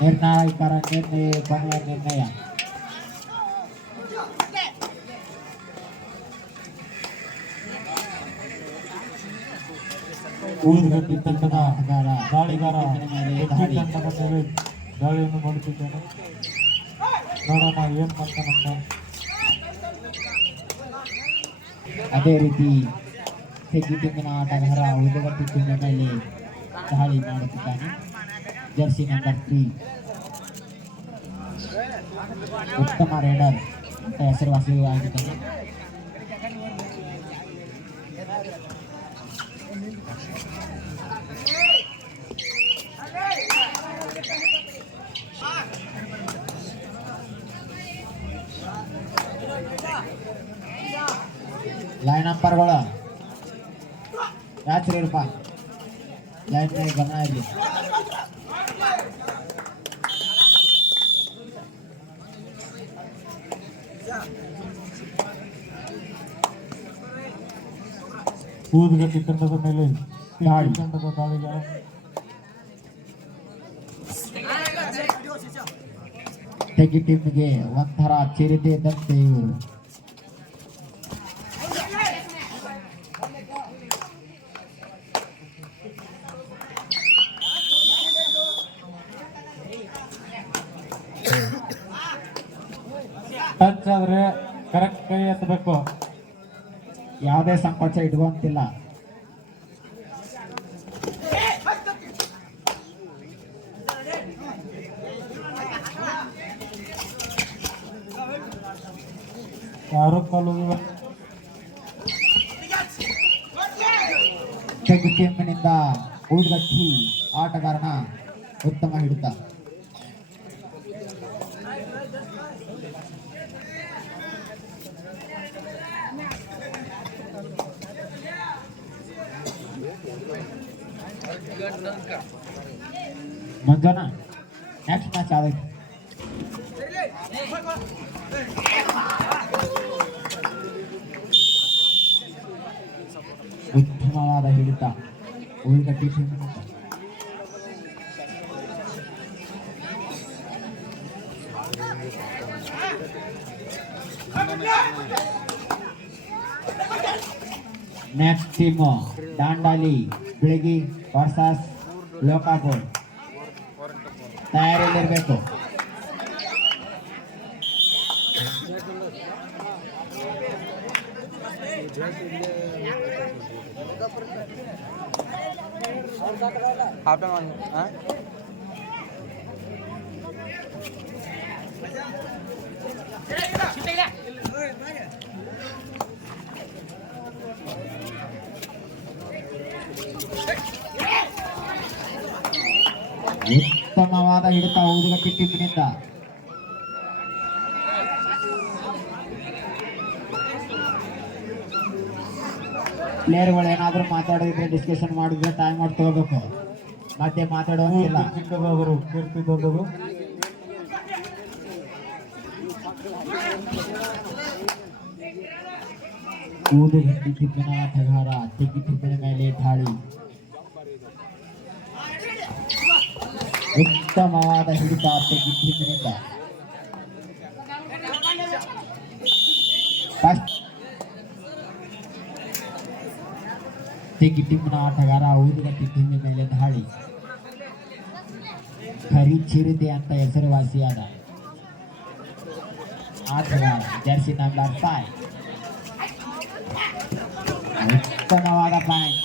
ನಿರ್ಣಾಯಕರ ಕೊನೆಯ ನಿರ್ಣಯ. ಊರುಗಟ್ಟಿ ತಂಡದ ದಾಳಿಗಾರ ದಾಳಿಯನ್ನು ಮಾಡುತ್ತಿದ್ದಾನೆ. ನೋಡೋಣ ಏನ್ ಮಾಡ್ತಾನಂತ. ಅದೇ ರೀತಿ ತೆಗಿ ಟೀಮಿನ ಆಟಗಾರ ಉದಗಟ್ಟಿ ಟೀಮಿನ ಮೇಲೆ ದಾಳಿ ಮಾಡುತ್ತಿದ್ದಾನೆ. ಜರ್ಸಿ ನಂಬರ್ 3 ಉತ್ತಮ ರೈಡರ್ ಅಂತ ಹೆಸರುವಾಸಿಯಾಗಿದ್ದಾನೆ. ಲೈನ್ ಅಂಪರ್ಗಳು ಯಾತ್ರಿ ಇರಪ್ಪ, ಲೈನ್ ಮೇಲೆ ಗಮನ ಇರಲಿ. ಊದುಗಟ್ಟಿ ತಂಡದ ಮೇಲೆ ತಂಡದ ದಾಳಿಗಾರ ತೆಗಿ ಟೀಮ್ಗೆ ಒಂಥರ ಚಿರತೆ ಇದ್ದಂತೆ ಇವರು. ಟಚ್ ಆದ್ರೆ ಕರೆಕ್ಟ್ ಕೈ ಎತ್ತಬೇಕು. ಯಾವುದೇ ಸಂಕೋಚ ಇಟ್ಕೊಂತಿಲ್ಲ. ಯಾರು ಕಾಲು ತೆಗಿ ಟೀಮಿನಿಂದ ಊದುಗಟ್ಟಿ ಆಟಗಾರನ ಉತ್ತಮ ಹಿಡಿತ. ಮಂಜನ ನೆಕ್ಸ್ಟ್ ಮ್ಯಾಚ್ ಆದೈತಿ. ಉತ್ತಮವಾದ ಹಿಡಿತ ಊರುಗಟ್ಟಿ ಟೀಮಿನಿಂದ. ನೆಕ್ಸ್ಟ್ ಟೀಮು ದಾಂಡಾಲಿ ಬೆಳಗಿ ವರ್ಸಸ್ ಲೋಕಾಪುರ್. ತಯಾರಿಯಲ್ಲಿರಬೇಕು. ಉತ್ತಮವಾದ ಹಿಡಿತ ಊದುಗಟ್ಟಿ ಟೀಮಿನಿಂದ. ಪ್ಲೇಯರ್ಗಳು ಏನಾದರೂ ಮಾತಾಡಿದ್ರೆ ಡಿಸ್ಕಷನ್ ಮಾಡಿದ್ರೆ ಟೈಮ್ ಔಟ್ ತಗೋಬೇಕು. ಮತ್ತೆ ಮಾತಾಡೋಂಗಿಲ್ಲ. ಚಿಕ್ಕದವರು ಕೀರ್ತಿ ದೊಡ್ಡದು. ಊದುಗಟ್ಟಿ ಟೀಮಿನ ಆಟಗಾರ ತೆಗಿ ಟೀಮಿನ ಮೇಲೆ ದಾಳಿ. ಉತ್ತಮವಾದ ಹಿಡಿತ ತೆಗಿ ಟೀಮಿನಿಂದ. ತೆಗಿ ಟೀಮಿನ ಆಟಗಾರ ಊದುಗಟ್ಟಿ ಟೀಮಿನ ಮೇಲೆ ದಾಳಿ. ಕರಿ ಚಿರತೆ ಅಂತ ಹೆಸರುವಾಸಿಯಾದ ಆಟಗಾರ ಜರ್ಸಿ ನಂಬರ್ 5. ಉತ್ತಮವಾದ ಪಾಯಿಂಟ್.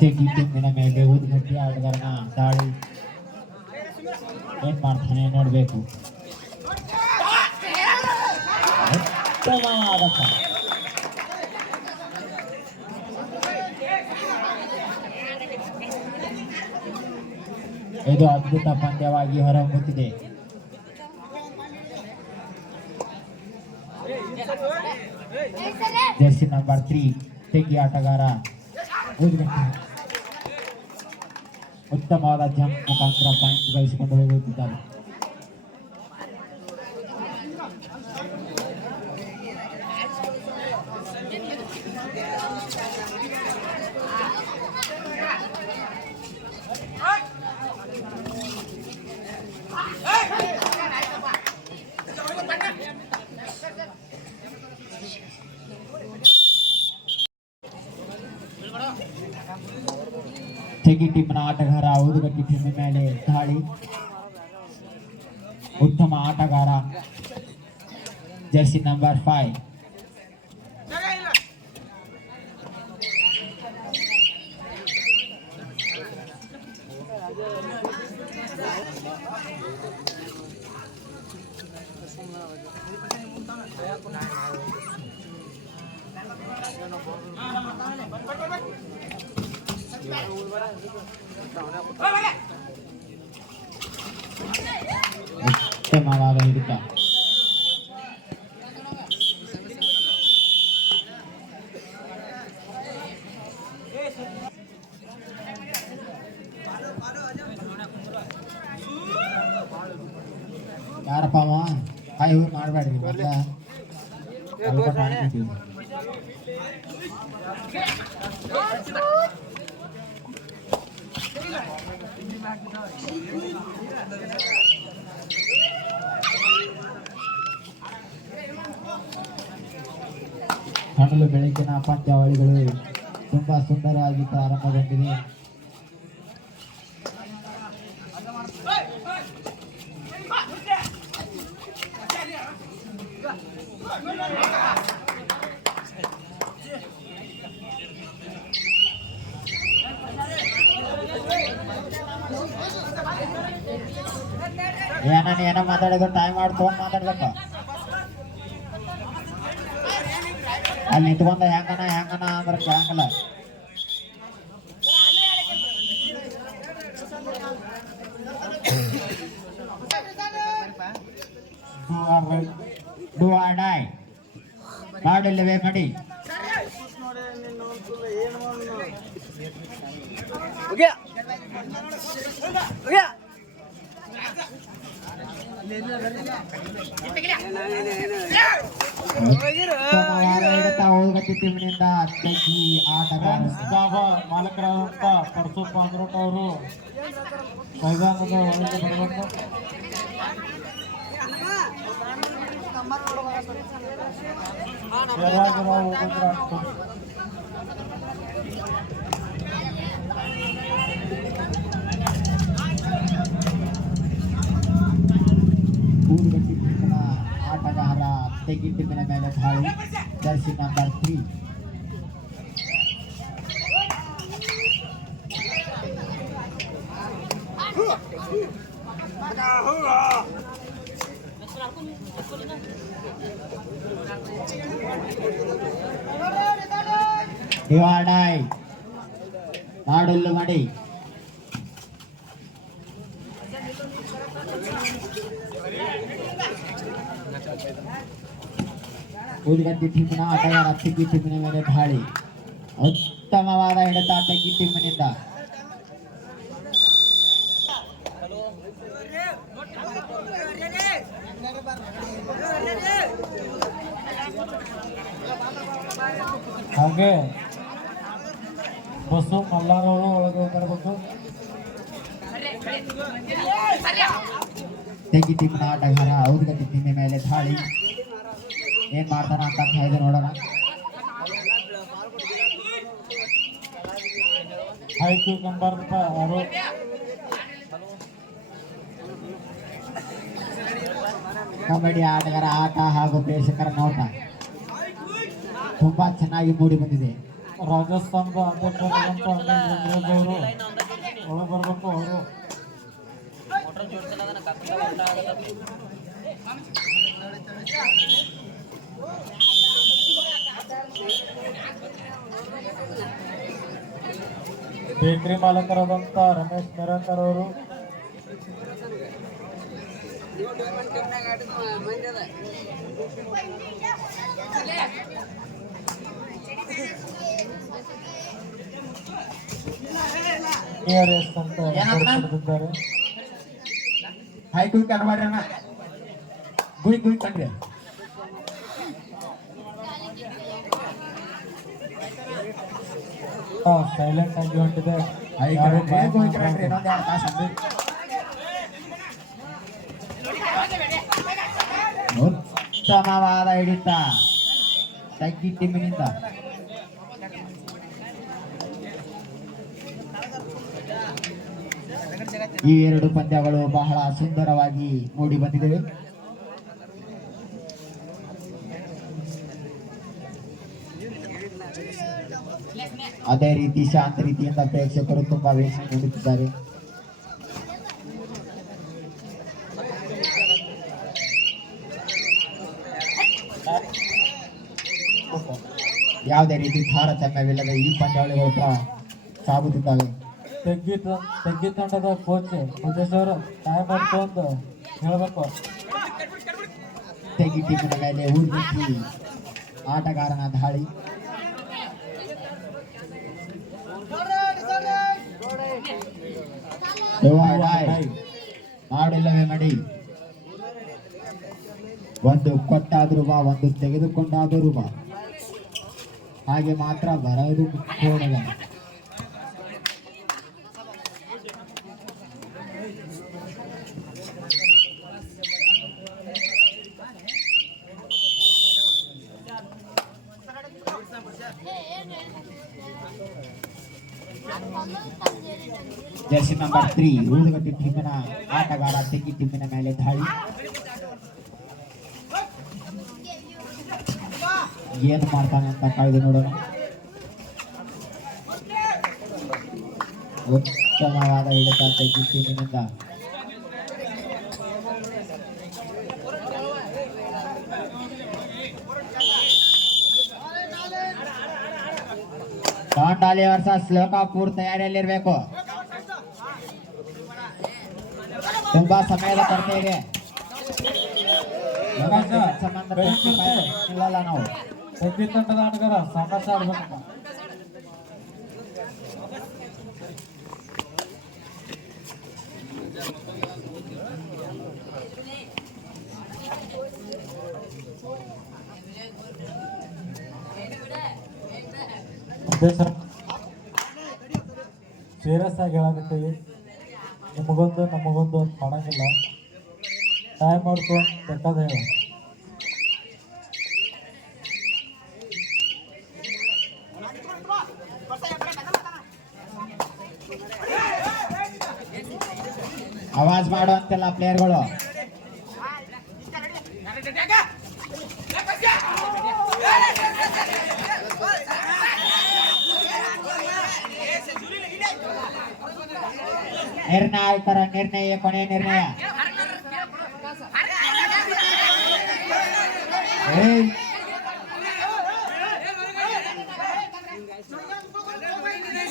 ತೆಗಿ ಟೀಮಿನ ಮೇಲೆ ಊದುಗಟ್ಟಿ ಆಟಗಾರನ ದಾಳಿ. ಏನ್ ಮಾಡ್ತಾನೆ ನೋಡ್ಬೇಕು. ಉತ್ತಮವಾದ ಇದು ಅದ್ಭುತ ಪಂದ್ಯವಾಗಿ ಹೊರಹೊಮ್ಮುತ್ತಿದೆ. ಜರ್ಸಿ ನಂಬರ್ 3 ತೆಗಿ ಆಟಗಾರ ಉತ್ತಮವಾದ ಜಂಪ್ ಮುಖಾಂತರ ಪಾಯಿಂಟ್ ಗಳಿಸಿಕೊಂಡು ಹೋಗುತ್ತಿದ್ದಾರೆ. ತೆಗಿ ಟೀಮ್ನ ಆಟಗಾರ ಊದುಗಟ್ಟಿ ಟೀಮ್ ಮೇಲೆ ದಾಳಿ. ಉತ್ತಮ ಆಟಗಾರ ಜರ್ಸಿ ನಂಬರ್ 5. ಉತ್ತಮವಾದ ಹಿಡಿತ. ಯಾರಪ್ಪ ಅವ ಕಾಯಿ ಹೂವು ಮಾಡಬೇಡ್ರಿ ಮೊದಲ ಅಲ್ಪ ಮಾಡ್ಬಿಟ್ಟಿವಿ. ಕಾಣಲು ಬೆಳಕಿನ ಪಂದ್ಯಾವಳಿಗಳು ತುಂಬಾ ಸುಂದರವಾಗಿ ಪ್ರಾರಂಭಗೊಂಡಿದೆ. ಏನೋ ಮಾತಾಡೋದು ಟೈಮ್ ತಗೊಂಡ್ ಮಾತಾಡ್ಬೇಕ. ಅಲ್ಲಿ ನಿಂತ್ಕೊಂಡ ಹೆಂಗನ ಅಂದ್ರೆ ಕೇಳಂಗಿಲ್ಲ. ಡೂ ಆರ್ ಡೈ ಮಾಡಿಲ್ಲವೇ ಮಾಡಿ. ಊದುಗಟ್ಟಿ ಟೀಮಿನಿಂದ ತೆಗಿ ಆಟಗಾರ ಬಾಬಾ ಮಾಲಕರಾದಂತ ಪರಸು ಪಾಂದ್ರೋಟ್ ಅವರು ಮೈದಾನದ ಒಳಗೆ ಬರಬೇಕು. ಊದುಗಟ್ಟಿ ಟೀಮಿನ ಆಟಗಾರ ತೆಗಿ ಟೀಮಿನ ಮೇಲೆ ದಾಳಿ. Jersey number 3. ಡಿವಾಡೈ ಮಾಡಲು ಮಾಡಿ. ಊದುಗಟ್ಟಿ ಟೀಮಿನ ಆಟಗಾರ ತೆಗಿ ಟೀಮಿನ ಮೇಲೆ ದಾಳಿ. ಉತ್ತಮವಾದ ಹಿಡಿತ ತೆಗಿ ಟೀಮಿನಿಂದ. ಹಾಗೆ ಬಸ್ಸು ಮಲ್ಲಾರವರು ಒಳಗೆ ಬರಬೇಕು. ತೆಗಿ ಟೀಮಿನ ಆಟಗಾರ ಊದುಗಟ್ಟಿ ಟೀಮಿನ ಮೇಲೆ ದಾಳಿ. ಏನ್ ಮಾಡ್ತಾನ ಅಂತ ಕಾಯ್ದು ನೋಡೋಣ. ಆಯ್ತು ಕಂಬಾರ್ದಪ್ಪ ಅವರು ಕಬಡ್ಡಿ ಆಟಗಾರ ಆಟ ಹಾಗೂ ಪ್ರೇಕ್ಷಕರ ನೋಟ ತುಂಬಾ ಚೆನ್ನಾಗಿ ಮೂಡಿ ಬಂದಿದೆ. ರಾಜಸ್ಥಾನದ ಅಧ್ಯಕ್ಷರಾದಂಥ ಅವರು ಒಳಗೆ ಬರಬೇಕು. ಅವರು ಬೇಕರಿ ಮಾಲಕರಾದಂಥ ರಮೇಶ್ ಮೇರಕರ್ ಅವರು KRS ಅಂತ ಪಡೆದಿದ್ದಾರೆ. ಹಾಯ್ ಗುಯ್ ಕನ್ಬಾಡ್ರಣ್ಣ ಗುಯ್ ಕಂಡ್ರೆ ಸೈಲೆಂಟ್ ಆಗಿ ಹೊಂಟಿದೆ. ಇನ್ನೊಂದು 2 ತಾಸು ಉತ್ತಮವಾದ ಹಿಡಿತ ತಗ್ಗಿ ಟೀಮಿನಿಂದ. ಈ 2 ಪಂದ್ಯಗಳು ಬಹಳ ಸುಂದರವಾಗಿ ಮೂಡಿ ಬಂದಿವೆ. ಅದೇ ರೀತಿ ಶಾಂತ ರೀತಿಯಿಂದ ಪ್ರೇಕ್ಷಕರು ತುಂಬಾ ವೀಕ್ಷಣೆ ನೀಡುತ್ತಿದ್ದಾರೆ. ಯಾವುದೇ ರೀತಿ ತಾರತಮ್ಯವಿಲ್ಲದ ಈ ಪಂದ್ಯಾವಳಿಗಳು ಸಾಗುತ್ತಿದ್ದಾವೆ. ತೆಗ್ಗಿ ತಂಡದ ಕೋಚ್ ಮುದ್ದೇಶ್ವರ ಟೈಮ್ ಮಾಡ್ಕೊಂಡು ಹೇಳ್ಬೇಕು. ತೆಗಿ ಟೀಮಿನ ಮೇಲೆ ಊರ್ಮಿಸಿ ಆಟಗಾರನ ದಾಳಿ. ಮಾಡಿಲ್ಲವೇ ಮಡಿ. ಒಂದು ಕೊಟ್ಟಾದರೂ ಬಾ, ಒಂದು ತೆಗೆದುಕೊಂಡಾದರೂ ಬಾ, ಹಾಗೆ ಮಾತ್ರ ಬರೋದು ಕೋಣದ. ಜರ್ಸಿ ನಂಬರ್ 3 ಊದುಗಟ್ಟಿ ಟೀಮಿನ ಆಟಗಾರ ತೆಗಿ ಟೀಮಿನ ಮೇಲೆ ದಾಳಿ. ಏನು ಮಾಡ್ತಾನೆ ಅಂತ ಕಾಯ್ದು ನೋಡೋಣ. ಉತ್ತಮವಾದ ಹಿಡಿತ ತೆಗಿ ಟೀಮಿನಿಂದ. ದಾಂಡಾಲಿ ವರ್ಸಸ್ ಲೋಕಾಪುರ್ ತಯಾರಿಯಲ್ಲಿರ್ಬೇಕು. ತುಂಬಾ ಸಮಯದ ಕೊರತೆ ಇದೆ. ಸಂಬಂಧಪಟ್ಟಿಲ್ಲ ನಾವು ತೆಗ್ಗಿ ತಂಡದ ಆಟಗಾರ ಸಾಕಷ್ಟು ಆಡ್ಬೇಕಪ್ಪ. ಸೀರಿಯಸ್ ಆಗಿ ಹೇಳಾಕತ್ತೀವಿ. ನಿಮಗೊಂದು ನಮಗೊಂದು ಅಂತ ಮಾಡಂಗಿಲ್ಲ. ಟೈಮ್ ಮಾಡ್ಕೊಂಡು ಬೇಕಾದ ಹೇಳ. ಆವಾಜ್ ಮಾಡುವಂತೆಲ್ಲ ಪ್ಲೇಯರ್ಗಳು. ನಿರ್ಣಾಯಕರ ನಿರ್ಣಯ, ಕೊನೆಯ ನಿರ್ಣಯ.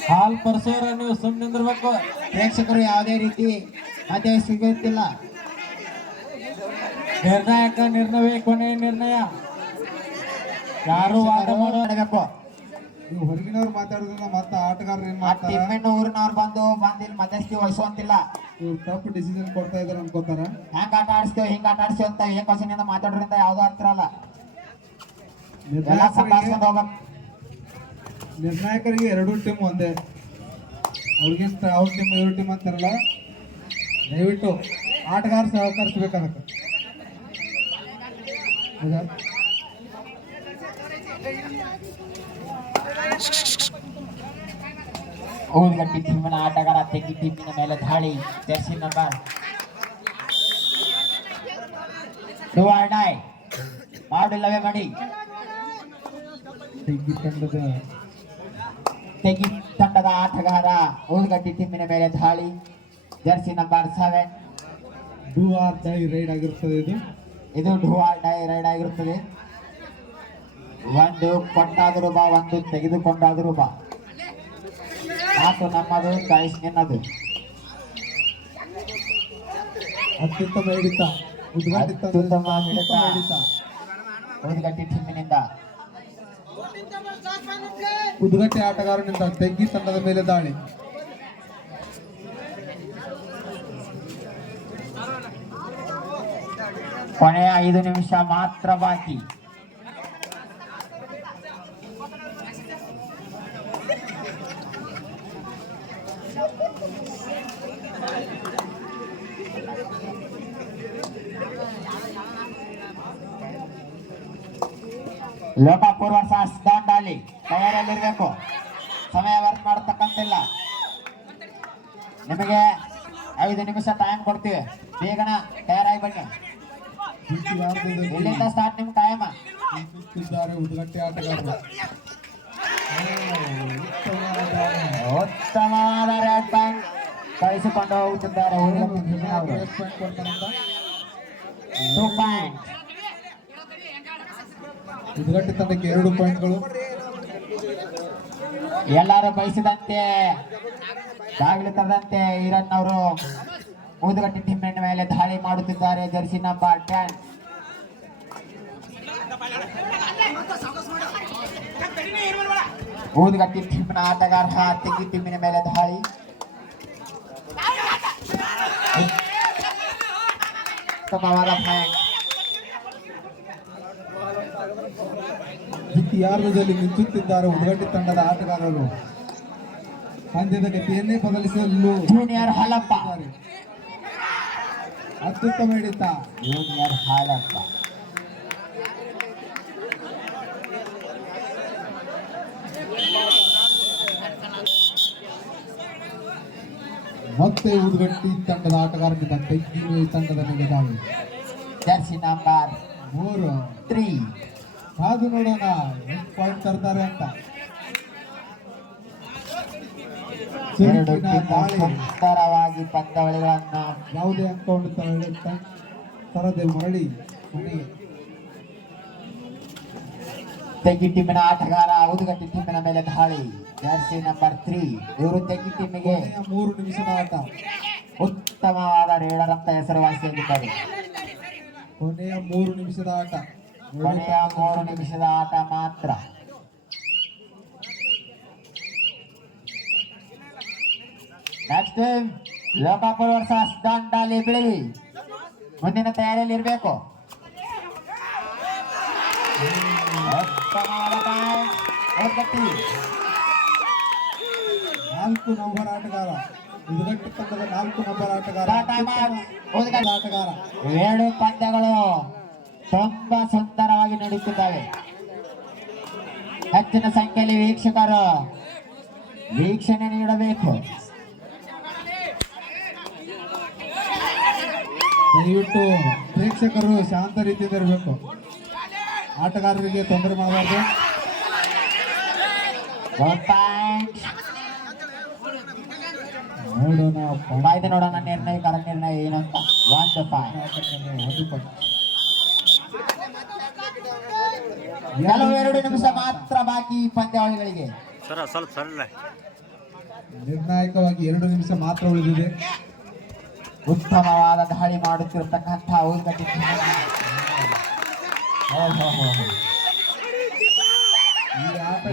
ಹಾಲ್ ಪರ್ಸೋರ ನೀವು ಸುಮ್ಮನೆ ನಿಂದಿರ್ಬೇಕು. ಪ್ರೇಕ್ಷಕರು ಯಾವುದೇ ರೀತಿ ಮಧ್ಯ ಸಿಗುತ್ತಿಲ್ಲ. ನಿರ್ಣಾಯಕ ನಿರ್ಣಯವೇ ಕೊನೆಯ ನಿರ್ಣಯ. ಯಾರು ವಾದ ಮಾಡಬೇಕು. ನೀವು ಹೊರಗಿನವ್ರು ಮಾತಾಡೋದ್ರಿಂದ ಮತ್ತೆ ಆಟಗಾರರು ಏನ್ ಮಾಡ್ತಾರೆ, ಊರಿನವ್ರು ಬಂದಿಲ್ಲಿ ಮಧ್ಯಸ್ಥಿ ವಹಿಸುವಂತಿಲ್ಲ. ಇವ್ರು ತಪ್ಪು ಡಿಸಿಷನ್ ಕೊಡ್ತಾ ಇದಾರೆ ಅನ್ಕೋತಾರ. ಹೆಂಗ್ ಆಟ ಆಡಿಸ್ತೇವೆ ಹಿಂಗ್ ಆಟ ಆಡಿಸ್ತೇವೆ ಅಂತ ಏಕವಚನದಿಂದ ಮಾತಾಡೋದ್ರಿಂದ ಯಾವ್ದು ಆಗ್ತಿರಲ್ಲ. ಎಲ್ಲ ಸಂಭಾಷಿಸ್ಕೊಂಡು ಹೋಗ್ಬೇಕು. ನಿರ್ಣಾಯಕರಿಗೆ 2 ಟೀಮ್ ಒಂದೇ. ಅವ್ರಿಗಿಂತ ಅವ್ರ ಟೀಮ್ ಇವ್ರ ಟೀಮ್ ಅಂತಾರಲ್ಲ, ದಯವಿಟ್ಟು ಆಟಗಾರ ಸಹಕರಿಸ್ಬೇಕಾಗತ್ತೆ. ಊದುಗಟ್ಟಿ ಟೀಮಿನ ಆಟಗಾರ ತೆಗಿ ಟೀಮಿನ ಮೇಲೆ ದಾಳಿ. ಜರ್ಸಿ ನಂಬರ್ ಮಾಡಿಲ್ಲವೇ ಮಾಡಿ. ತೆಗಿ ತಂಡದ ಆಟಗಾರ ಊದುಗಟ್ಟಿ ಟೀಮಿನ ಮೇಲೆ ದಾಳಿ. Jersey number 7 do or die raid ಆಗಿರುತ್ತದೆ. ಇದು ಡೂ ಆರ್ ಡೈ ರೈಡ್ ಆಗಿರುತ್ತದೆ. ಒಂದು ಕೊಟ್ಟಾದರೂ ಬಾ, ಒಂದು ತೆಗೆದುಕೊಂಡಾದರೂ ಬಾ. ಮಾತು ನಮ್ಮದು, ಚಾಯ್ಸ್ ನಿನ್ನದು. ಅತ್ಯುತ್ತಮ ಹಿಡಿತ ಅತ್ಯುತ್ತಮ ಹಿಡಿತ ಊದುಗಟ್ಟಿ ಟೀಮಿನಿಂದ. ಉದ್ಗಟ್ಟೆ ಆಟಗಾರನಿಂದ ತೆಗ್ಗಿ ತಂಡದ ಮೇಲೆ ದಾಳಿ. ಕೊನೆಯ 5 ನಿಮಿಷ ಮಾತ್ರ ಬಾಕಿ. ಲೋಕಾಪುರ್ ವರ್ಸಸ್ ದಾಂಡಾಲಿ ತಯಾರಿಯಲ್ಲಿರ್ಬೇಕು. ಸಮಯ ವರ್ಕ್ ಮಾಡತಕ್ಕಂತಿಲ್ಲ. ನಿಮಗೆ 5 ನಿಮಿಷ ಟೈಮ್ ಕೊಡ್ತೀವಿ. ಬೇಗನ ತಯಾರಾಗಿ ಬನ್ನಿ. ಎಲ್ಲಿಂದ ಸ್ಟಾರ್ಟ್ ನಿಮ್ ಟೈಮ್? ಉದ್ಗಟ್ಟೆ ಆಟಗಾರರು ಉತ್ತಮವಾದ ರೆಡ್ ಪಾಯಿಂಟ್ ಕಳಿಸಿಕೊಂಡು ಹೋಗುತ್ತಿದ್ದಾರೆ. 2 ಪಾಯಿಂಟ್. ಉದ್ಗಟ್ಟೆ ತಂಡಕ್ಕೆ 2 ಪಾಯಿಂಟ್ಗಳು. ಎಲ್ಲರೂ ಬಯಸಿದಂತೆ ಬಾಗಿಲು ತರದಂತೆ ಈರನ್ ಅವರು ಊದುಗಟ್ಟಿ ಟೀಮಿನ ಮೇಲೆ ದಾಳಿ ಮಾಡುತ್ತಿದ್ದಾರೆ. Jersey number 10. ಊದುಗಟ್ಟಿ ಟೀಮಿನ ಆಟಗಾರ ತೆಗಿ ಟೀಮಿನ ಮೇಲೆ ದಾಳಿ. ಉತ್ತಮವಾದ ಪಾಯಿಂಟ್. ದ್ವಿತೀಯಾರ್ಧದಲ್ಲಿ ಮಿಂಚುತ್ತಿದ್ದಾರೆ ಉದ್ಗಟ್ಟಿ ತಂಡದ ಆಟಗಾರರು. ಪಂದ್ಯದ ಗತಿಯನ್ನೇ ಬದಲಿಸಲು ಜೂನಿಯರ್ ಹಾಲಪ್ಪ. ಅತ್ಯುತ್ತಮ ಹಿಡಿತ. ಜೂನಿಯರ್ ಹಾಲಪ್ಪ ಮತ್ತೆ ಉದ್ಗಟ್ಟಿ ತಂಡದ ಆಟಗಾರನಿಂದ ತೆಗ್ಗಿ ತಂಡದ ಮೇಲೆ ದಾಳಿ. Jersey number 3. ಕಾದು ನೋಡೋಣ ಎಷ್ಟು ಪಾಯಿಂಟ್ ತರ್ತಾರೆ ಅಂತ. ಎರಡು ಸುರುಕಿನ ದಾಳಿ. ಸುಂದರವಾಗಿ ಪಂದ್ಯಾವಳಿಗಳನ್ನು ಯಾವುದೇ ಅಂಕವನ್ನು ತರದೆ ಮರಳಿ ಮನೆಗೆ. ತೆಗಿ ಟೀಮಿನ ಆಟಗಾರ ಊದುಗಟ್ಟಿ ಟೀಮಿನ ಮೇಲೆ ದಾಳಿ. ಜರ್ಸಿ ನಂಬರ್ 3 ಇವರು ತೆಗಿ ಟೀಮಿಗೆ ಕೊನೆಯ 3 ನಿಮಿಷದ ಆಟ. ಉತ್ತಮವಾದ ರೇಡರ್ ಅಂತ ಹೆಸರುವಾಸಿಯಾಗಿದ್ದಾರೆ. ಕೊನೆಯ 3 ನಿಮಿಷದ ಆಟ. ಕೊನೆಯ 3 ನಿಮಿಷದ ಆಟ ಮಾತ್ರ. ನೆಕ್ಸ್ಟ್ ಟೈಮ್ ಲೋಕಾಪುರ್ ವರ್ಸಸ್ ದಾಂಡಾಲಿ ಬಿಳಿ. ಮುಂದಿನ ತಯಾರಿಯಲ್ಲಿ ಇರಬೇಕು. ಉತ್ತಮವಾದ ಪಾಯಿಂಟ್. ಊದುಗಟ್ಟಿ 4 ನಂಬರ್ ಆಟಗಾರ. ಉದ್ಗಟ್ಟಿ ತಂಡದ 4 ನಂಬರ್ ಆಟಗಾರ. ಊದುಗಟ್ಟಿ ಆಟಗಾರ. 2 ಪಂದ್ಯಗಳು ತುಂಬಾ ಸುಂದರವಾಗಿ ನಡೀತಿದ್ದಾವೆ. ಹೆಚ್ಚಿನ ಸಂಖ್ಯೆಯಲ್ಲಿ ವೀಕ್ಷಕರು ವೀಕ್ಷಣೆ ನೀಡಬೇಕು. ದಯವಿಟ್ಟು ಪ್ರೇಕ್ಷಕರು ಶಾಂತ ರೀತಿಯಿಂದ ಇರಬೇಕು. ಆಟಗಾರರಿಗೆ ತೊಂದರೆ ಮಾಡಬಾರ್ದು. ನೋಡೋಣ ನೋಡೋಣ ನಿರ್ಣಯಕಾರ ನಿರ್ಣಯ ಏನಂತ. 1 ಪಾಯಿಂಟ್. 1 ಪಾಯಿಂಟ್. ಕೆಲವು 2 ನಿಮಿಷ ಮಾತ್ರ ಬಾಕಿ ಈ ಪಂದ್ಯಾವಳಿಗಳಿಗೆ. ನಿರ್ಣಾಯಕವಾಗಿ 2 ನಿಮಿಷ ಮಾತ್ರ ಉಳಿದಿದೆ. ಉತ್ತಮವಾದ ದಾಳಿ ಮಾಡುತ್ತಿರತಕ್ಕಂಥ ಊದುಗಟ್ಟಿ ಈ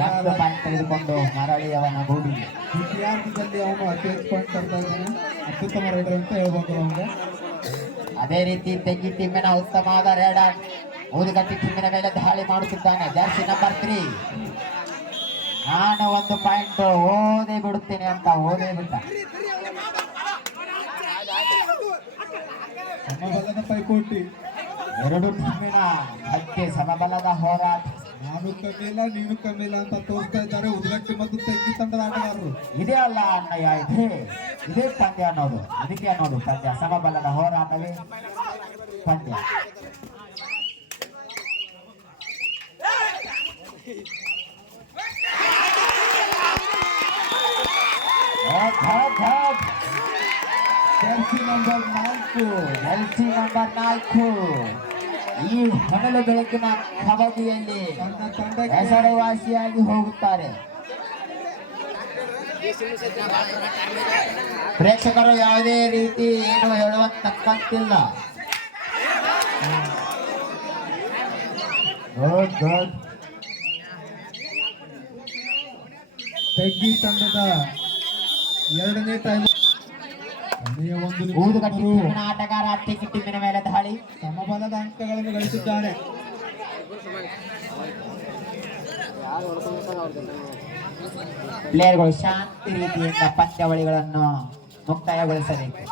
2 ಆಟಗಾರ ಪಾಯಿಂಟ್ ತೆಗೆದುಕೊಂಡು ಮರಳಿಯವನ ಗೂಡಿಗೆ. ದ್ವಿತೀಯಾರ್ಧದಲ್ಲಿ ಅವನು ಅತಿ ಹೆಚ್ಚು ಪಾಯಿಂಟ್ ತರ್ತಾ ಇದ್ದಾನೆ. ಅತ್ಯುತ್ತಮ ರೈಡರ್ ಅಂತ ಹೇಳ್ಬೋದು ಅವನಿಗೆ. ಅದೇ ರೀತಿ ತೆಗಿ ಟೀಮಿನ ಉತ್ತಮವಾದ ರೇಡರ್ ಊದುಗಟ್ಟಿ ಟೀಮಿನ ಮೇಲೆ ದಾಳಿ ಮಾಡುತ್ತಿದ್ದಾನೆ. ಜರ್ಸಿ ನಂಬರ್ 3 ನಾನು 1 ಪಾಯಿಂಟ್ ಓದೇ ಬಿಡುತ್ತೇನೆ ಅಂತ ಓದೇ ಬಿಟ್ಟ. ಸಮಬಲದ ಪೈಪೋಟಿ. 2 ಟೀಮಿನ ಮಧ್ಯೆ ಸಮಬಲದ ಹೋರಾಟ. ನಾನು ಕಮ್ಮಿಲ್ಲ ನೀನು ಕಮ್ಮಿಲ್ಲ ಅಂತ ತೋರಿಸ್ತಾ ಇದ್ದಾರೆ ಉದ್ಗಟ್ಟಿ ಮತ್ತು ತೆಗ್ಗಿ ತಂಡದ ಆಟಗಾರರು. ಇದೇ ಅಲ್ಲ ಅಣ್ಣಯ್ಯ, ಇದೇ ಪಂದ್ಯ ಅನ್ನೋದು. ಇದಕ್ಕೆ ಅನ್ನೋದು ಪಂದ್ಯ. ಸಮಬಲದ ಹೋರಾಟವೇ ಪಂದ್ಯ. ಜರ್ಸಿ ನಂಬರ್ 4 ಈ ಹೊನಲು ಬೆಳಕಿನ ಕಬಡ್ಡಿಯಲ್ಲಿ ತನ್ನ ತಂಡಕ್ಕೆ ಹೆಸರುವಾಸಿಯಾಗಿ ಹೋಗುತ್ತಾರೆ. ಪ್ರೇಕ್ಷಕರು ಯಾವುದೇ ರೀತಿ ಏನು ಹೇಳುವಂತಕ್ಕಂತಿಲ್ಲ. ಗುಡ್. ತೆಗ್ಗಿ ತಂಡದ 2ನೇ ಟೈಮ್. ಊದುಗಟ್ಟಿ ಟೀಮಿನ ಆಟಗಾರ ತೆಗಿ ಟೀಮಿನ ಮೇಲೆ ದಾಳಿ. ಸಮಬಲದ ಅಂಕಗಳನ್ನು ಗಳಿಸಿದ್ದಾನೆ. ಪ್ಲೇಯರ್ಗಳು ಶಾಂತಿ ರೀತಿಯಿಂದ ಪಂದ್ಯಾವಳಿಗಳನ್ನು ಮುಕ್ತಾಯಗೊಳಿಸಬೇಕು.